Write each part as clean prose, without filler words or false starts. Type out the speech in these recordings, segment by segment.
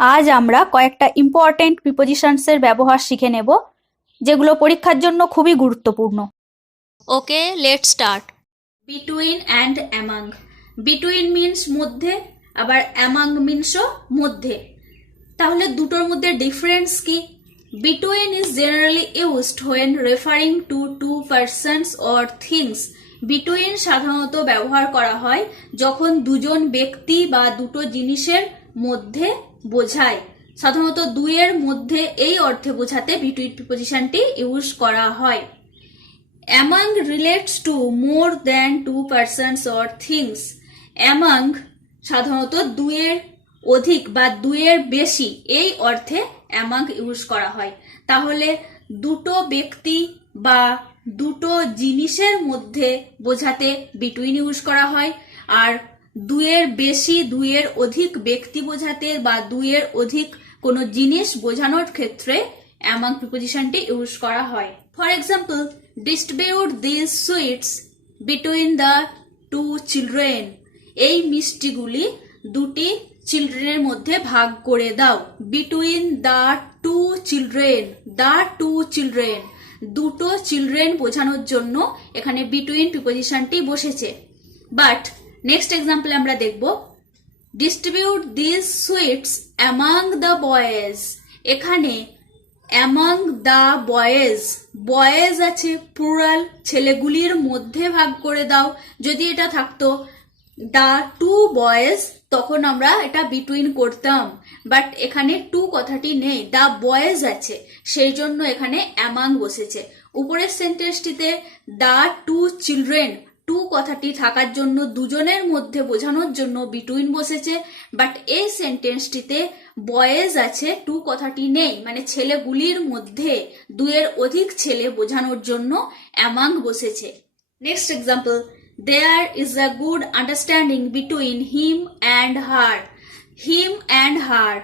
আজ আমরা কয়েকটা ইম্পর্টেন্ট প্রিপোজিশনসের ব্যবহার শিখে নেব, যেগুলো পরীক্ষার জন্য খুবই গুরুত্বপূর্ণ। Okay, let's start. Between and among. Between means মধ্যে, আবার অ্যামাং মিন্সও মধ্যে। তাহলে দুটোর মধ্যে ডিফারেন্স কি? Between is generally used when referring two to persons or things. Between সাধারণত ব্যবহার করা হয় যখন দুজন ব্যক্তি বা দুটো জিনিসের মধ্যে বোঝায়। সাধারণত দুইয়ের মধ্যে এই অর্থে বোঝাতে বিটুইন প্রিপোজিশনটি ইউজ করা হয়। Among relates to more than two persons or things. Among সাধারণত দুইয়ের অধিক বা দুইয়ের বেশি এই অর্থে among ইউজ করা হয়। তাহলে দুটো ব্যক্তি বা দুটো জিনিসের মধ্যে বোঝাতে বিটুইন ইউজ করা হয়, আর দুইয়ের বেশি দুইয়ের অধিক ব্যক্তি বোঝাতে বা দুইয়ের অধিক কোনো জিনিস বোঝানোর ক্ষেত্রে among প্রিপোজিশনটি ইউজ করা হয়। For example, distribute these sweets between the two children. এই মিষ্টিগুলি দুটি চিলড্রেনের মধ্যে ভাগ করে দাও। between the two children, the two children, দুটো চিলড্রেন বোঝানোর জন্য এখানে between প্রিপোজিশনটি বসেছে। বাট নেক্সট এক্সাম্পল আমরা দেখব, distribute these sweets among the boys. এখানে among the boys, boys আছে প্লুরাল, ছেলেগুলির মধ্যে ভাগ করে দাও। যদি এটা থাকতো the two boys তখন আমরা এটা বিটুইন করতাম, বাট এখানে টু কথাটি নেই, the boys আছে, সেই জন্য এখানে among বসেছে। উপরের সেন্টেন্সটিতে the two children, টু কথাটি থাকার জন্য দুজনের মধ্যে বোঝানোর জন্য বিটুইন বসেছে, বাট এই সেন্টেন্সটিতে বয়েজ আছে, টু কথাটি নেই, মানে ছেলেগুলির মধ্যে দুইয়ের অধিক ছেলে বোঝানোর জন্য অ্যামাং বসেছে। Next example, there is a good understanding between him and her. Him and her,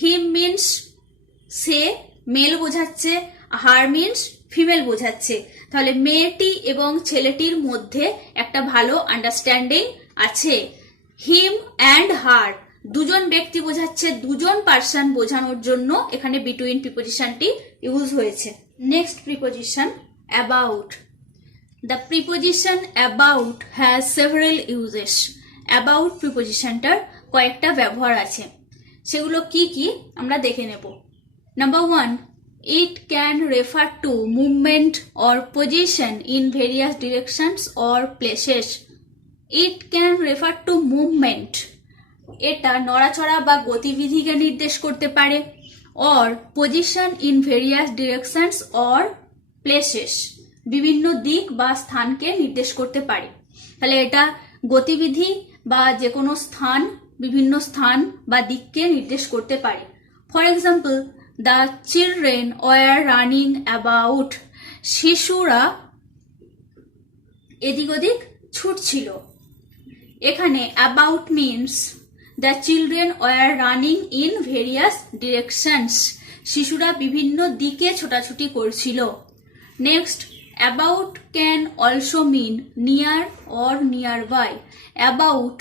him means সে, মেল বোঝাচ্ছে, হার মিন্স ফিমেল বোঝাচ্ছে। তাহলে মেয়েটি এবং ছেলেটির মধ্যে একটা ভালো আন্ডারস্ট্যান্ডিং আছে। হিম অ্যান্ড হার দুজন ব্যক্তি বোঝাচ্ছে, দুজন পার্সন বোঝানোর জন্য এখানে বিটুইন প্রিপোজিশনটি ইউজ হয়েছে। Next preposition about. The preposition about has several uses. About প্রিপোজিশনটার কয়েকটা ব্যবহার আছে, সেগুলো কি কি আমরা দেখে নেব। Number 1, it can refer to movement or position in various directions or places. It can refer to movement, এটা নড়াচড়া বা গতিবিধিকে নির্দেশ করতে পারে, or position in various directions or places, বিভিন্ন দিক বা স্থানকে নির্দেশ করতে পারে। তাহলে এটা গতিবিধি বা যে কোনো স্থান, বিভিন্ন স্থান বা দিককে নির্দেশ করতে পারে। For example, the children were running about. শিশুরা এদিক ওদিক ছুটছিল। এখানে about means the children were running in various directions. শিশুরা বিভিন্ন দিকে ছোটাছুটি করছিল। Next, about can also mean near or nearby. about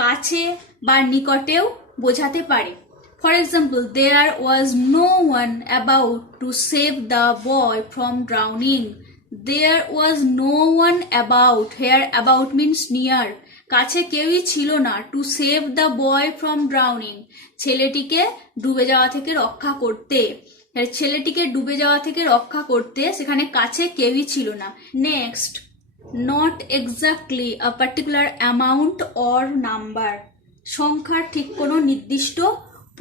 কাছে বা নিকটেও বোঝাতে পারে। For example, there was no one about to save the boy from drowning. There was no one about. Here about means near. কাছে কেউই ছিল না, to save the boy from drowning, ছেলেটিকে ডুবে যাওয়া থেকে রক্ষা করতে। ছেলেটিকে ডুবে যাওয়া থেকে রক্ষা করতে সেখানে কাছে কেউই ছিল না। Next, not exactly a particular amount or number. সংখ্যার ঠিক কোনো নির্দিষ্ট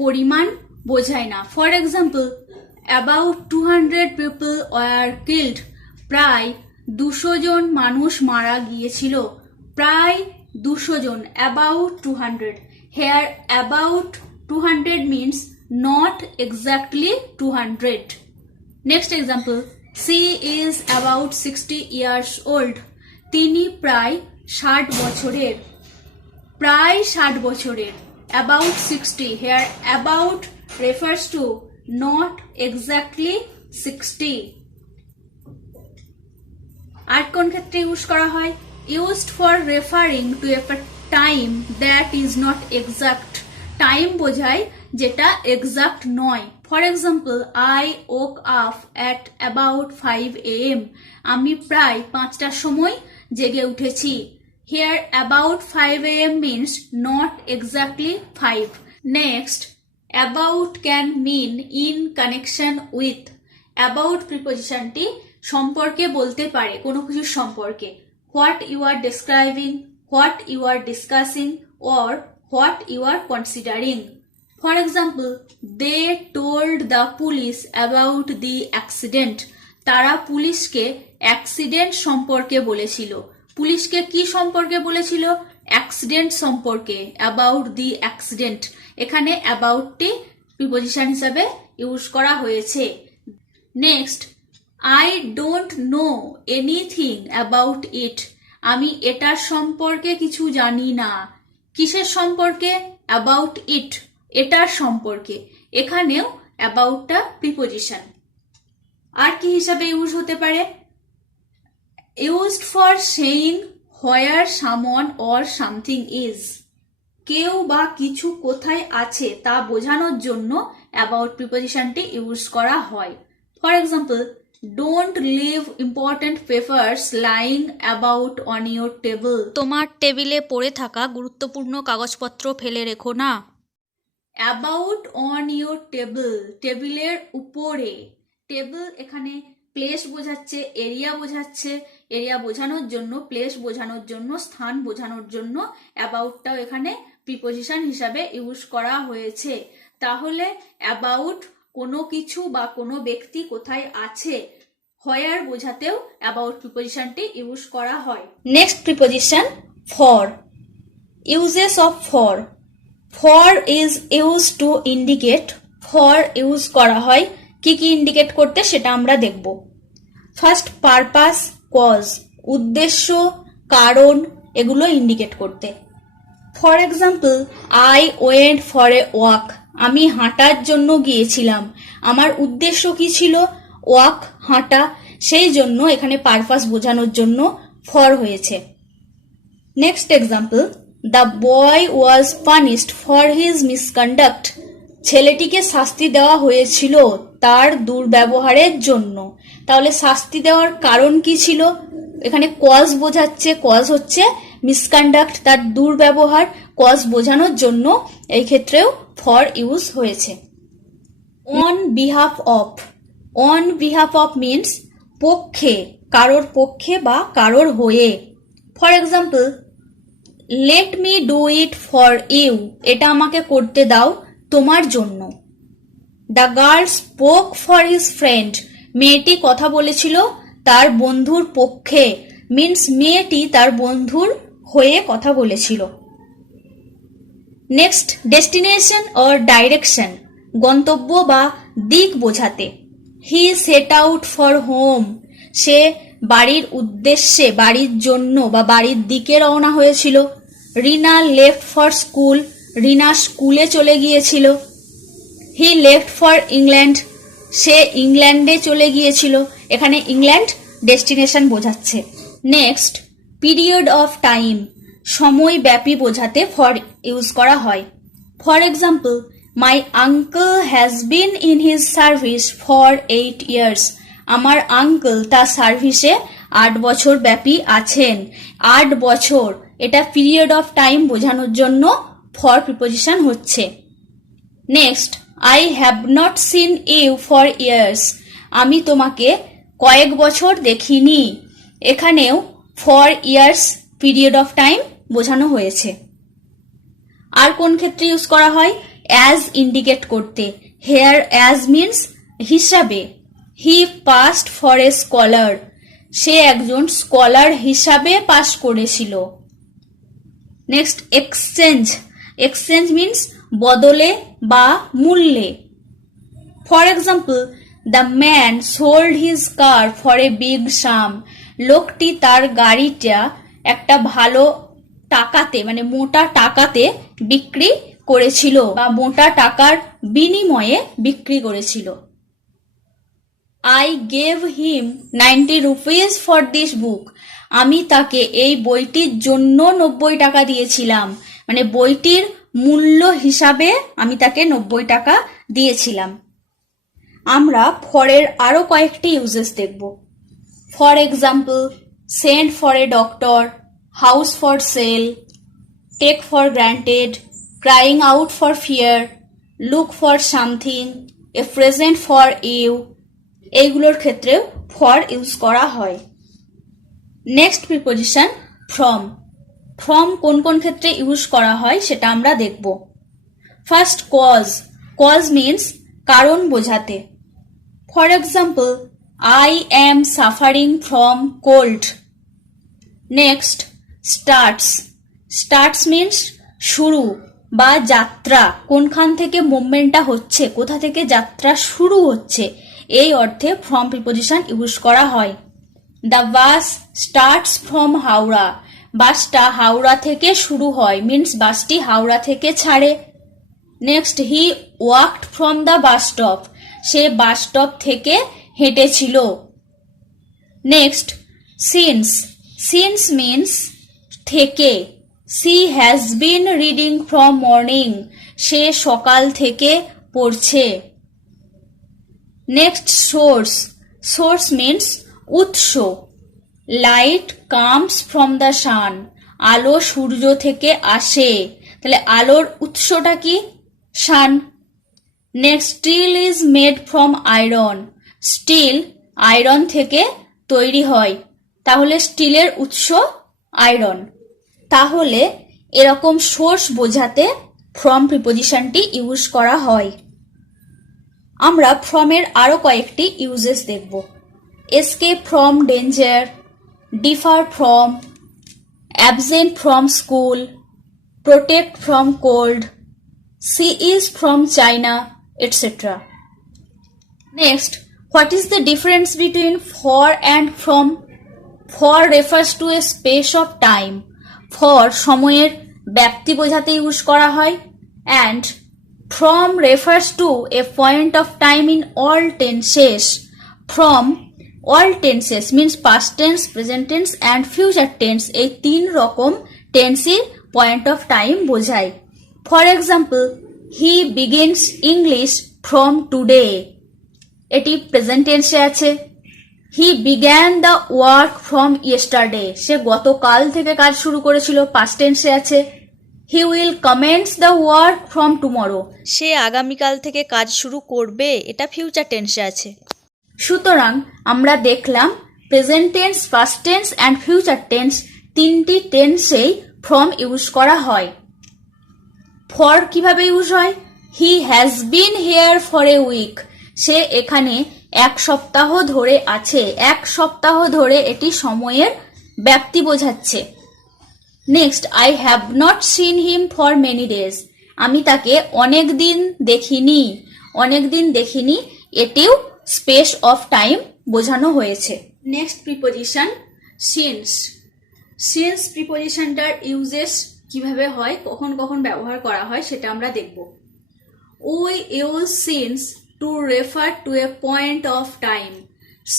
পরিমাণ বোঝায় না। For example, about 200 people were killed. প্রায় 200 জন মানুষ মারা গিয়েছিল। প্রায় 200 জন, about 200. Here about 200 means not exactly 200. Next example, she is about 60 years old. তিনি প্রায় 60 বছরের। প্রায় 60 বছরের, about 60. Here about refers to not exactly 60. আর কোন ক্ষেত্রে ইউজ করা হয়? used for referring to a time that is not exact. Time বোঝায় যেটা এক্সাক্ট নয়। For example, I woke up at about 5 AM, আমি প্রায় 5টার সময় জেগে উঠেছি। Here about 5 AM means not exactly 5। Next, about can mean in connection with. About প্রিপোজিশনটি সম্পর্কে বলতে পারে, কোনো কিছুর সম্পর্কে। What you are describing, what you are discussing, or what you are considering. For example, they told the police about the accident. তারা পুলিশকে accident সম্পর্কে বলেছিল। পুলিশকে কি সম্পর্কে বলেছিল? অ্যাক্সিডেন্ট সম্পর্কে, অ্যাবাউট দি অ্যাক্সিডেন্ট। এখানে অ্যাবাউটটি প্রিপোজিশন হিসাবে ইউজ করা হয়েছে। Next, I don't know anything about it. আমি এটার সম্পর্কে কিছু জানি না। কিসের সম্পর্কে? অ্যাবাউট ইট, এটার সম্পর্কে। এখানেও অ্যাবাউটটা প্রিপোজিশন। আর কি হিসাবে ইউজ হতে পারে? Used for saying where someone or something is. কেউ বা কিছু কোথায় আছে তা বোঝানোর জন্য অ্যাবাউট প্রিপোজিশনটি ইউজ করা হয়। For example, don't leave important papers lying about on your table. তোমার টেবিলে পড়ে থাকা গুরুত্বপূর্ণ কাগজপত্র ফেলে রেখো না। অ্যাবাউট অন ইয়োর টেবল, টেবিলের উপরে। টেবল এখানে প্লেস বোঝাচ্ছে, এরিয়া বোঝাচ্ছে। এরিয়া বোঝানোর জন্য, প্লেস বোঝানোর জন্য, স্থান বোঝানোর জন্য অ্যাবাউটটাও এখানে প্রিপোজিশন হিসাবে ইউজ করা হয়েছে। তাহলে অ্যাবাউট কোনো কিছু বা কোনো ব্যক্তি কোথায় আছে, হোয়ার বোঝাতেও অ্যাবাউট প্রিপোজিশনটি ইউজ করা হয়। Next preposition for. Uses of for. For is use to indicate. For use করা হয় কি কি ইন্ডিকেট করতে সেটা আমরা দেখব। ফার্স্ট, পারপাস, কজ, উদ্দেশ্য, কারণ, এগুলো ইন্ডিকেট করতে। For example, I went for a walk. আমি হাঁটার জন্য গিয়েছিলাম। আমার উদ্দেশ্য কি ছিল? ওয়াক, হাঁটা। সেই জন্য এখানে পারপাস বোঝানোর জন্য ফর হয়েছে। Next example, the boy was punished for his misconduct. ছেলেটিকে শাস্তি দেওয়া হয়েছিল তার দুর্ব্যবহারের জন্য। তাহলে শাস্তি দেওয়ার কারণ কি ছিল? এখানে কজ বোঝাচ্ছে। কজ হচ্ছে মিসকন্ডাক্ট, তার দুর্ব্যবহার। কজ বোঝানোর জন্য এই ক্ষেত্রেও ফর ইউজ হয়েছে। On behalf of. On behalf of means পক্ষে, কারোর পক্ষে বা কারোর হয়ে। For example, let me do it for you. এটা আমাকে করতে দাও তোমার জন্য। The girl spoke for his friend. মেয়েটি কথা বলেছিল তার বন্ধুর পক্ষে, মিনস মেয়েটি তার বন্ধুর হয়ে কথা বলেছিল। নেক্সট, ডেস্টিনেশন অর ডাইরেকশন, গন্তব্য বা দিক বোঝাতে। He set out for home. সে বাড়ির উদ্দেশ্যে, বাড়ির জন্য বা বাড়ির দিকে রওনা হয়েছিল। Rina left for school. Rina স্কুলে চলে গিয়েছিল। He left for England. সে ইংল্যান্ডে চলে গিয়েছিল। এখানে ইংল্যান্ড ডেস্টিনেশন বোঝাচ্ছে। নেক্সট, পিরিয়ড অফ টাইম, সময়ব্যাপী বোঝাতে ফর ইউজ করা হয়। For example, my uncle has been in his service for 8 years। আমার আঙ্কেল তার সার্ভিসে 8 বছর ব্যাপী আছেন। 8 বছর, এটা পিরিয়ড অফ টাইম বোঝানোর জন্য ফর প্রিপোজিশন হচ্ছে। Next, I have not seen you for years. আমি তোমাকে কয়েক বছর দেখিনি। এখানেও for years period of time বোঝানো হয়েছে। আর কোন ক্ষেত্রে ইউজ করা হয়? অ্যাজ ইন্ডিকেট করতে। হেয়ার অ্যাজ মিনস হিসাবে। He passed for a scholar. সে একজন স্কলার হিসাবে পাস করেছিল। Next, exchange. এক্সচেঞ্জ মিনস বদলে বা মূল্যে। For example, the man sold his car for a big sum. লোকটি তার গাড়িটা একটা ভালো টাকাতে, মানে মোটা টাকাতে বিক্রি করেছিল বা মোটা টাকার বিনিময়ে বিক্রি করেছিল। I gave him 90 rupees for this book. আমি তাকে এই বইটির জন্য 90 টাকা দিয়েছিলাম। মানে বইটির মূল্য হিসাবে আমি তাকে 90 টাকা দিয়েছিলাম। আমরা ফরের আরো কয়েকটি ইউজেস দেখব। For example, send for a doctor, house for sale, take for granted, crying out for fear, look for something, a present for you, এইগুলোর ক্ষেত্রেও ফর ইউজ করা হয়। Next preposition from. ফ্রম কোন কোন ক্ষেত্রে ইউজ করা হয় সেটা আমরা দেখব। First cause. কজ মিন্স কারণ বোঝাতে। For example, I am suffering from cold. Next starts. Starts means শুরু বা যাত্রা, কোনখান থেকে মুভমেন্টটা হচ্ছে, কোথা থেকে যাত্রা শুরু হচ্ছে, এই অর্থে ফ্রম প্রিপোজিশন ইউজ করা হয়। The bus starts from Howrah. বাসটা হাওড়া থেকে শুরু হয়, মিন্স বাসটি হাওড়া থেকে ছাড়ে। Next, he walked from the bus stop. সে বাস স্টপ থেকে হেঁটেছিল। Next, since. সিন্স মিন্স থেকে। She has been reading from morning. সে সকাল থেকে পড়ছে। Next, source. সোর্স মিন্স উৎস। Light comes from the sun. আলো সূর্য থেকে আসে, তাহলে আলোর উৎসটা কি? Sun. Next, steel is made from iron. Steel iron থেকে তৈরি হয়, তাহলে স্টিলের উৎস আয়রন। তাহলে এরকম সোর্স বোঝাতে ফ্রম প্রিপোজিশনটি ইউজ করা হয়। আমরা ফ্রমের আরো কয়েকটি ইউজেস দেখব। Escape from danger, differ from, absent from school, protect from cold, she is from China, etcetera. Next, what is the difference between for and from? For refers to a space of time. For সময়ের ব্যাপ্তি বোঝাতে use করা হয়, and from refers to a point of time in all tenses. From all tenses means past tense, present tense and future tense, এই 3 রকম টেন্সের point of time বোঝায়। For example, he begins English from today, এটি present টেন্সে আছে। He began the work from yesterday, সে গতকাল থেকে কাজ শুরু করেছিল, পাস্ট টেন্সে আছে। He will commence the work from tomorrow, সে আগামীকাল থেকে কাজ শুরু করবে, এটা ফিউচার টেন্সে আছে। সুতরাং আমরা দেখলাম present tense, past tense and future tense, 3টি টেন্সেই ফ্রম ইউজ করা হয়। ফর কিভাবে ইউজ হয়? He has been here for a week, সে এখানে 1 সপ্তাহ ধরে আছে। 1 সপ্তাহ ধরে এটি সময়ের ব্যাপ্তি বোঝাচ্ছে। Next, I have not seen him for many days, আমি তাকে অনেক দিন দেখিনি। অনেক দিন দেখিনি, এটিও স্পেস অফ টাইম বোঝানো হয়েছে। Next preposition since. সিন্স প্রিপোজিশনটার ইউজেস কিভাবে হয়, কখন কখন ব্যবহার করা হয় সেটা আমরা দেখব। We use since to refer to a point of time.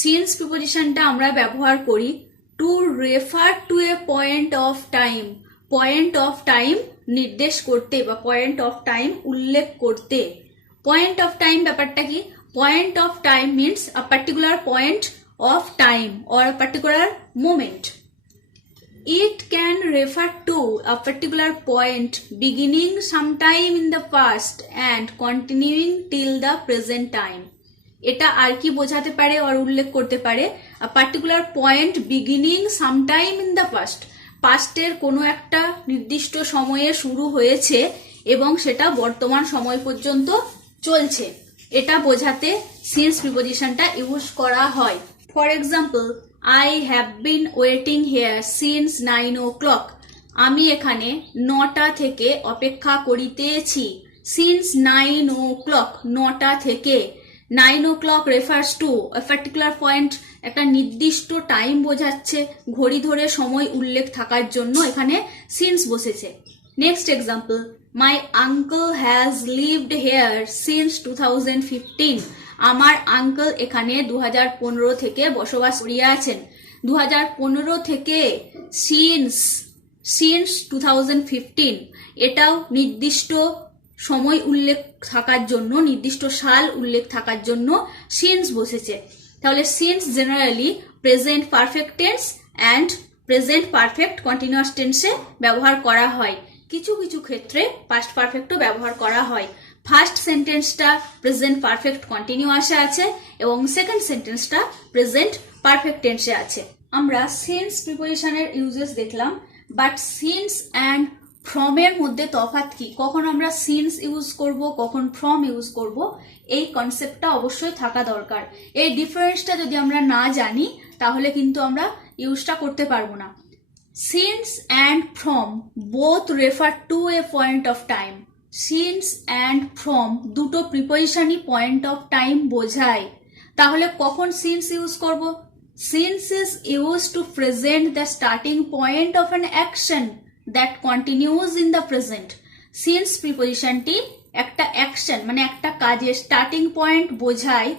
Since প্রিপোজিশনটা আমরা ব্যবহার করি to refer to a point of time. Point of time নির্দেশ করতে বা পয়েন্ট অফ টাইম উল্লেখ করতে। পয়েন্ট অফ টাইম ব্যাপারটা কি? Point of time means a particular point of time or a particular moment. It can refer to a particular point beginning sometime in the past and continuing till the present time. এটা আর কি বোঝাতে পারে আর উল্লেখ করতে পারে? a particular point beginning sometime in the past. পাস্টের কোনো একটা নির্দিষ্ট সময়ে শুরু হয়েছে এবং সেটা বর্তমান সময় পর্যন্ত চলছে, এটা বোঝাতে সিন্স প্রিপোজিশনটা ইউজ করা হয়। For example, I have been waiting here since 9 o'clock. আমি এখানে 9টা থেকে অপেক্ষা করিতেছি। Since 9 o'clock, 9টা থেকে। 9 o'clock refers to a particular point, একটা নির্দিষ্ট টাইম বোঝাচ্ছে, ঘড়ি ধরে সময় উল্লেখ থাকার জন্য এখানে since বসেছে। Next example, my uncle has lived here since 2015. আমার আঙ্কেল এখানে 2015 থেকে বসবাস করিয়া আছেন। 2015 থেকে সিন্স 2015, এটাও নির্দিষ্ট সময় উল্লেখ থাকার জন্য, নির্দিষ্ট সাল উল্লেখ থাকার জন্য সিন্স বসেছে। তাহলে since generally present perfect tense and present perfect continuous টেন্সে ব্যবহার করা হয়। কিছু কিছু ক্ষেত্রে পাস্ট পারফেক্টও ব্যবহার করা হয়। ফার্স্ট সেন্টেন্সটা প্রেজেন্ট পারফেক্ট কন্টিনিউয়াসে আছে এবং সেকেন্ড সেন্টেন্সটা প্রেজেন্ট পারফেক্ট টেন্সে আছে। আমরা সিন্স প্রিপোজিশনের ইউজেস দেখলাম, বাট সিন্স অ্যান্ড ফ্রম এর মধ্যে তফাৎ কি, কখন আমরা সিন্স ইউজ করব, কখন ফ্রম ইউজ করব, এই কনসেপ্টটা অবশ্যই থাকা দরকার। এই ডিফারেন্সটা যদি আমরা না জানি তাহলে কিন্তু আমরা ইউজটা করতে পারবো না। Since and from both refer to a point of time. Since and from দুটো প্রিপোজিশনই পয়েন্ট অফ টাইম বোঝায়। তাহলে কখন সিন্স ইউজ করব? Since is use to present the starting point of an action that continues in the present. Since প্রিপোজিশনটি একটা action মানে একটা কাজের স্টার্টিং পয়েন্ট বোঝায়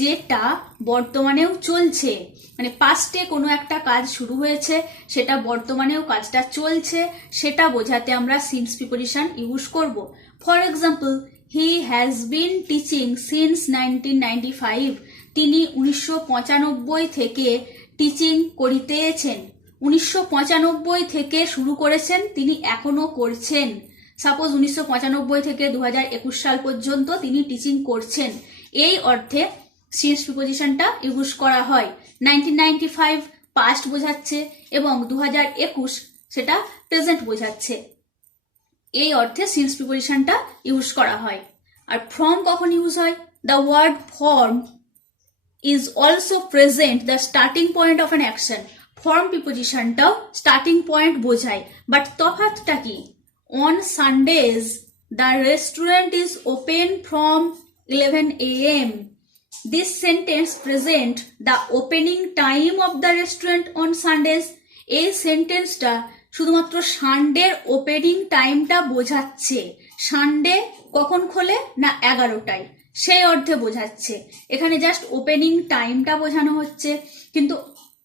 যেটা বর্তমানেও চলছে, মানে পাস্টে কোনো একটা কাজ শুরু হয়েছে, সেটা বর্তমানেও কাজটা চলছে, সেটা বোঝাতে আমরা সিন্স প্রিপোজিশন ইউজ করব। For example, he has been teaching since 1995। তিনি 1995 থেকে টিচিং করিতেছেন। 1995 থেকে শুরু করেছেন, তিনি এখনো করছেন। সাপোজ 1995 থেকে 2021 সাল পর্যন্ত তিনি টিচিং করছেন। এই অর্থে সিন্স প্রিপোজিশনটা ইউজ করা হয়। 1995 পাস্ট বোঝাচ্ছে এবং 2021 সেটা প্রেজেন্ট বোঝাচ্ছে। এই অর্থে সিন্স প্রিপোজিশনটা ইউজ করা হয়। আর ফ্রম কখন ইউজ হয়? The word form is also present the starting point of an action. Form প্রিপোজিশনটাও স্টার্টিং পয়েন্ট বোঝায়, বাট তফাৎটা কি? On Sundays the restaurant is open from 11 AM. This sentence present the opening time of the restaurant on Sundays. এই সেন্টেন্সটা শুধুমাত্র সানডের opening টাইমটা বোঝাচ্ছে। Sunday কখন খোলে? না 11টায়, সেই অর্থে বোঝাচ্ছে। এখানে জাস্ট ওপেনিং টাইমটা বোঝানো হচ্ছে। কিন্তু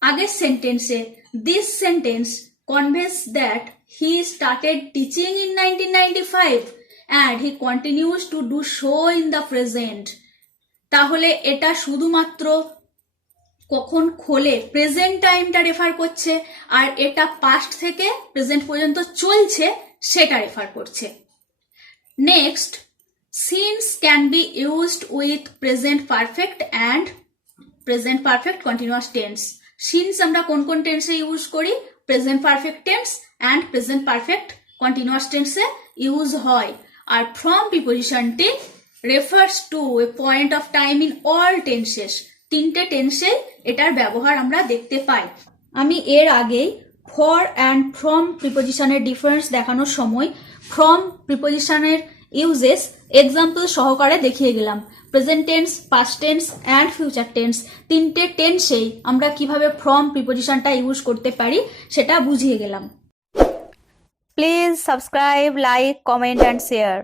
আগের সেন্টেন্সে this sentence canvas that he started teaching in 1995 and he continues to do so in the present. তাহলে এটা শুধুমাত্র কখন খোলে প্রেজেন্ট টাইমটা রেফার করছে, আর এটা পাস্ট থেকে প্রেজেন্ট পর্যন্ত চলছে সেটা রেফার করছে। Next, since can be used with present perfect and present perfect continuous tense. Since আমরা কোন কোন টেন্সে ইউজ করি? Present perfect tense and present perfect continuous টেন্সে ইউজ হয়। আর ফ্রম প্রিপোজিশনটি refers to a point of time in all tenses. তিনটে টেন্সে এটার ব্যবহার আমরা দেখতে পাই। আমি এর আগেই ফর অ্যান্ড ফ্রম প্রিপোজিশনের ডিফারেন্স দেখানোর সময় ফ্রম প্রিপোজিশনের ইউজেস এক্সাম্পল সহকারে দেখিয়ে গেলাম। Present tense, past tense and future tense, তিনটে টেন্সেই আমরা কিভাবে ফ্রম প্রিপোজিশনটা ইউজ করতে পারি সেটা বুঝিয়ে গেলাম। Please subscribe, like, comment and share.